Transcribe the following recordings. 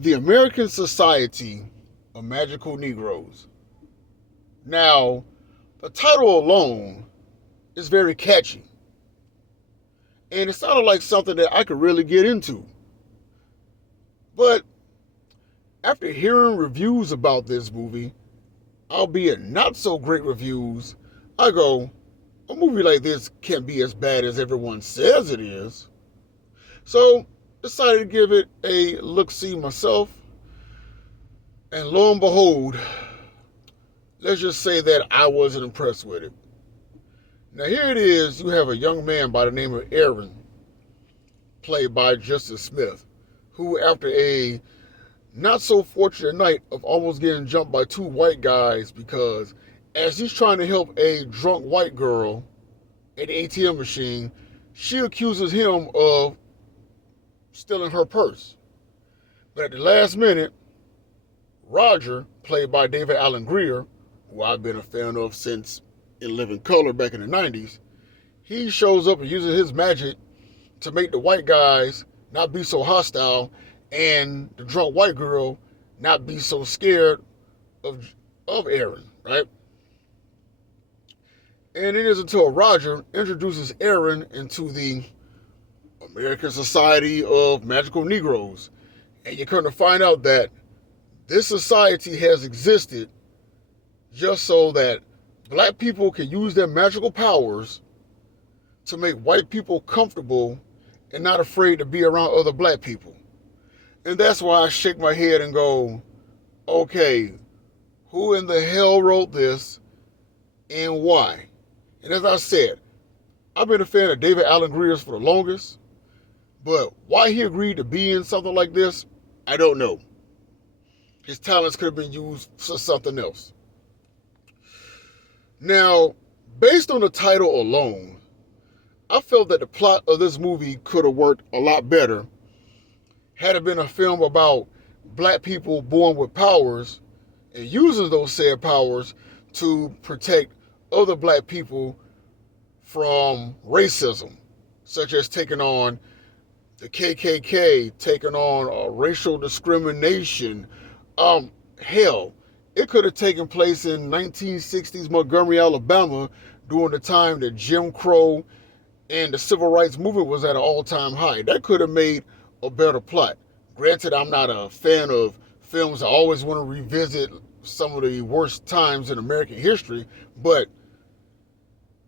The American Society of Magical Negroes. Now, the title alone is very catchy, and it sounded like something that I could really get into. But after hearing reviews about this movie, albeit not so great reviews, I go, a movie like this can't be as bad as everyone says it is. So, decided to give it a look-see myself, and lo and behold, let's just say that I wasn't impressed with it. Now, here it is, you have a young man by the name of Aaron, played by Justice Smith, who, after a not so fortunate night of almost getting jumped by two white guys because as he's trying to help a drunk white girl at the ATM machine, she accuses him of stealing her purse. But at the last minute, Roger, played by David Allen Greer, who I've been a fan of since In Living Color back in the 90s, he shows up and uses his magic to make the white guys not be so hostile and the drunk white girl not be so scared of Aaron, right? And it is until Roger introduces Aaron into the American Society of Magical Negroes, and you come to find out that this society has existed just so that black people can use their magical powers to make white people comfortable and not afraid to be around other black people. And that's why I shake my head and go, okay, who in the hell wrote this and why? And as I said, I've been a fan of David Allen Greer's for the longest, but why he agreed to be in something like this, I don't know. His talents could have been used for something else. Now, based on the title alone, I felt that the plot of this movie could have worked a lot better had it been a film about black people born with powers and using those said powers to protect other black people from racism, such as taking on the KKK, taking on racial discrimination. Hell, it could have taken place in 1960s Montgomery, Alabama, during the time that Jim Crow and the civil rights movement was at an all-time high. That could have made a better plot. Granted, I'm not a fan of films. I always want to revisit some of the worst times in American history, but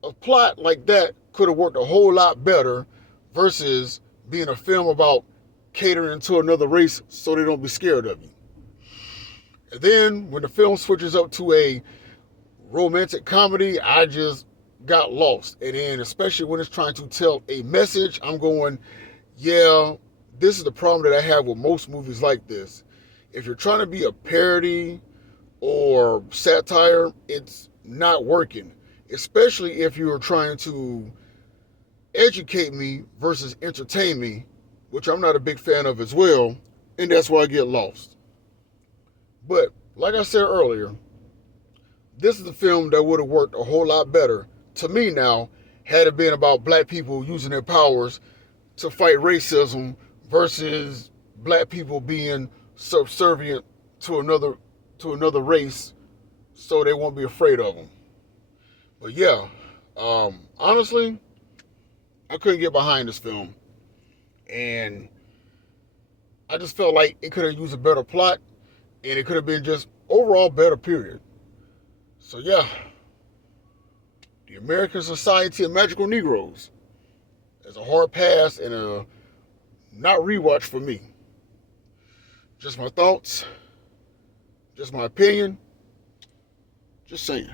a plot like that could have worked a whole lot better versus being a film about catering to another race so they don't be scared of you. And then when the film switches up to a romantic comedy, I just got lost. And then especially when it's trying to tell a message, I'm going, yeah, this is the problem that I have with most movies like this. If you're trying to be a parody or satire, it's not working. Especially if you're trying to educate me versus entertain me, which I'm not a big fan of as well, and that's why I get lost. But like I said earlier, this is a film that would have worked a whole lot better to me now had it been about black people using their powers to fight racism versus black people being subservient to another race so they won't be afraid of them. But yeah, honestly, I couldn't get behind this film, and I just felt like it could have used a better plot, and it could have been just overall better. Period. So yeah, the American Society of Magical Negroes is a hard pass and a not rewatch for me. Just my thoughts, just my opinion, just saying.